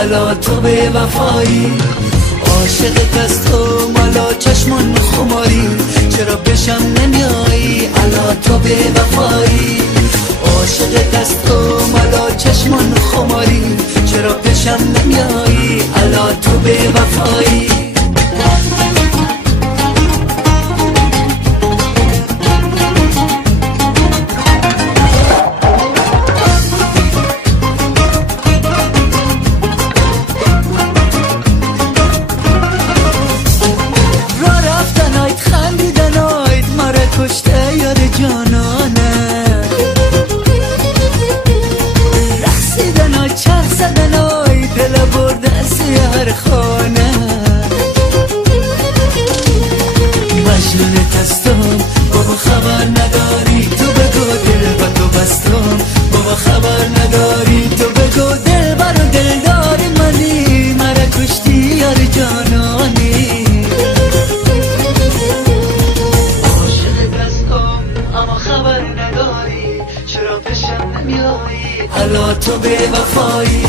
الا تو به وفایی. عاشقت از تو مالا چشمان خماری، چرا بشم نمیایی الا تو به وفایی. عاشقت از تو مالا چشمان خماری، چرا بشم نمیایی الا تو به وفایی. مجنونت هستم بابا خبر نداری، تو بگو دل با تو بستم بابا خبر نداری، تو بگو دل برو دل داری منی، مرا کشتی یار جانانی. عاشقت هستم اما خبر نداری، چرا پیشم نمیایی الا تو به وفایی.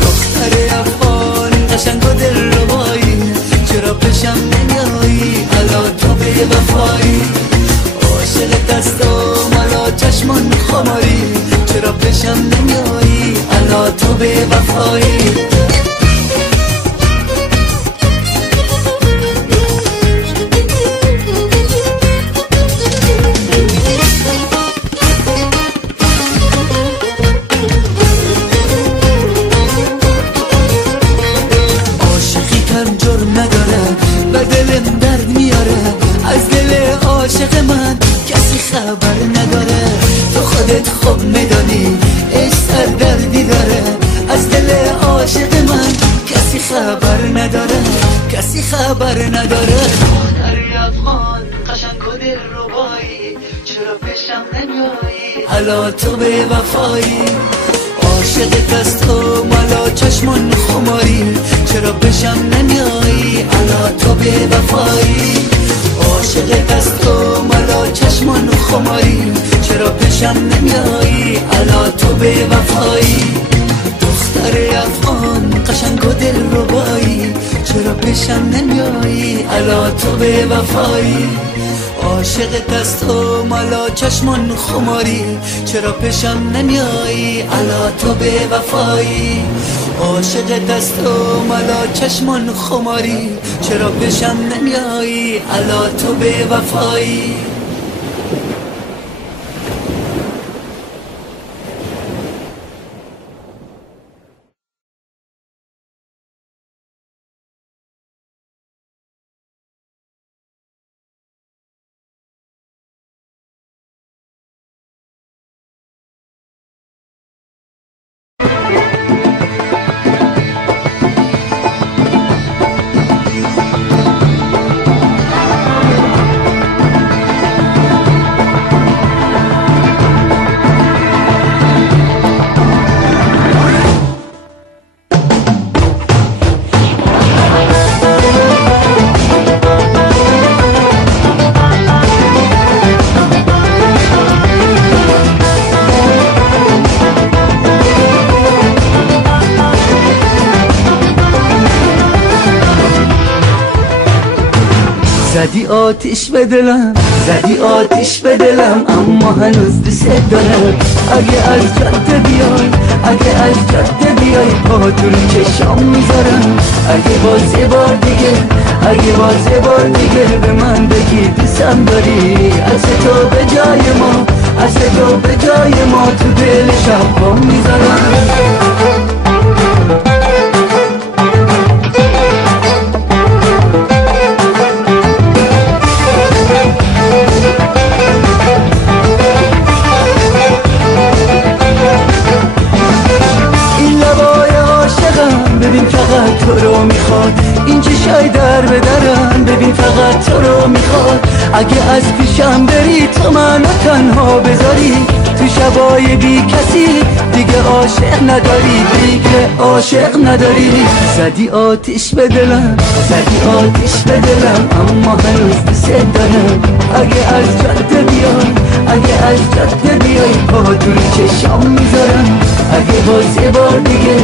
دختر افغان قشنگ و دل ربایی، چرا پیشم نمیایی الا تو به وفایی. عاشقت هستم الا چشمان خماری، چرا پیشم نمیایی الا تو به وفایی. دلم درد میاره از دل عاشق من، کسی خبر نداره. تو خودت خوب میدانی عشق سر دردی داره، از دل عاشق من کسی خبر نداره، کسی خبر نداره. دختری افغان قشنگ و دل ربایی، چرا پیشم نمیایی الا تو به وفایی. عاشقت از تو مالا چشمان خماری، چرا پیشم نمیایی الا تو به وفایی. عاشقت از تو مالا چشمان خماری، چرا پیشم نمیایی الا تو به وفایی. دختر افغان قشنگ و دل ربایی، چرا پیشم نمیایی الا تو به وفایی. عاشقت از تو مالا چشمان خماری، چرا پیشم نمیایی الا تو به وفایی. عاشقت از تو مالا چشمان خماری، چرا پیشم نمیایی الا تو به وفایی. زدی آتیش به دلم، زدی آتیش به دلم، اما هنوز دوست دارم. اگه از جاده بیای، اگه از جاده بیای، پاتون چشام میذارم. اگه باز یه بار دیگه، اگه باز یه بار دیگه به من بگی دوستم داری، از تو به جای ما، از تو به جای ما تو دل شب پا میذارم. ببین فقط تو رو میخواد، این چشای در به درم، ببین فقط تو رو میخواد. اگه از پیشم بری تو منو تنها بذاری، تو شبای بی کسی دیگه عاشق نداری، دیگه عاشق نداری. زدی آتیش به دلم، زدی آتیش به دلم، اما هنوز دوست دارم. اگه از جاده بیای، اگه از جاده بیای، پا دور چشام میذارم. اگه باز یه بار دیگه،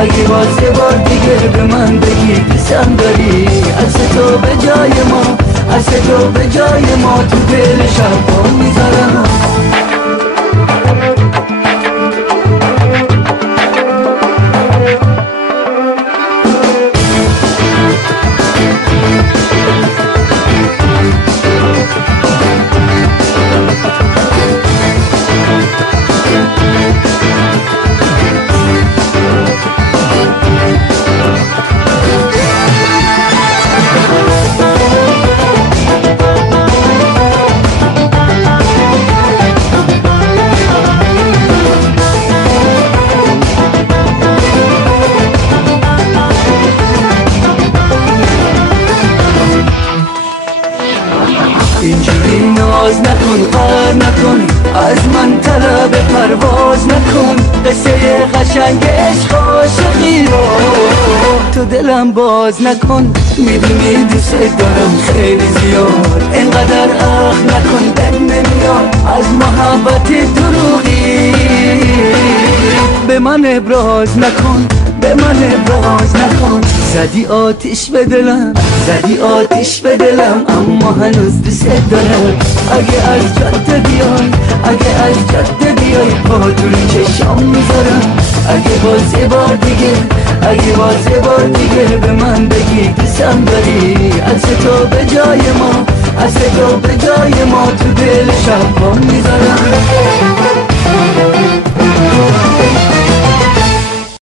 اگه باز یه بار دیگه به من بگی دوستم داری، عکس تو به جای ما، عکس تو به جای ما تو دل شب میذارم. اینجوری ناز نکن، قهر نکن، از من طلب پرواز نکن، قصه قشنگ عشق عاشقی رو تو دلم باز نکن. میدونی دوست دارم خیلی زیاد، اینقدر اخ نکن، دل نمیاد از محبت دروغی، به من ابراز نکن، به من ابراز نکن. زدی آتیش به دلم، زدی آتیش به دلم، اما هنوز دوست دارم. اگه از جاده بیای، اگه از جاده بیای، پا دور چشام میذارم. اگه باز یه بار دیگه، اگه باز یه بار دیگه به من بگی دوستم داری، عکس تو به جای ما، عکس تو به جای ما تو دل شب میذارم.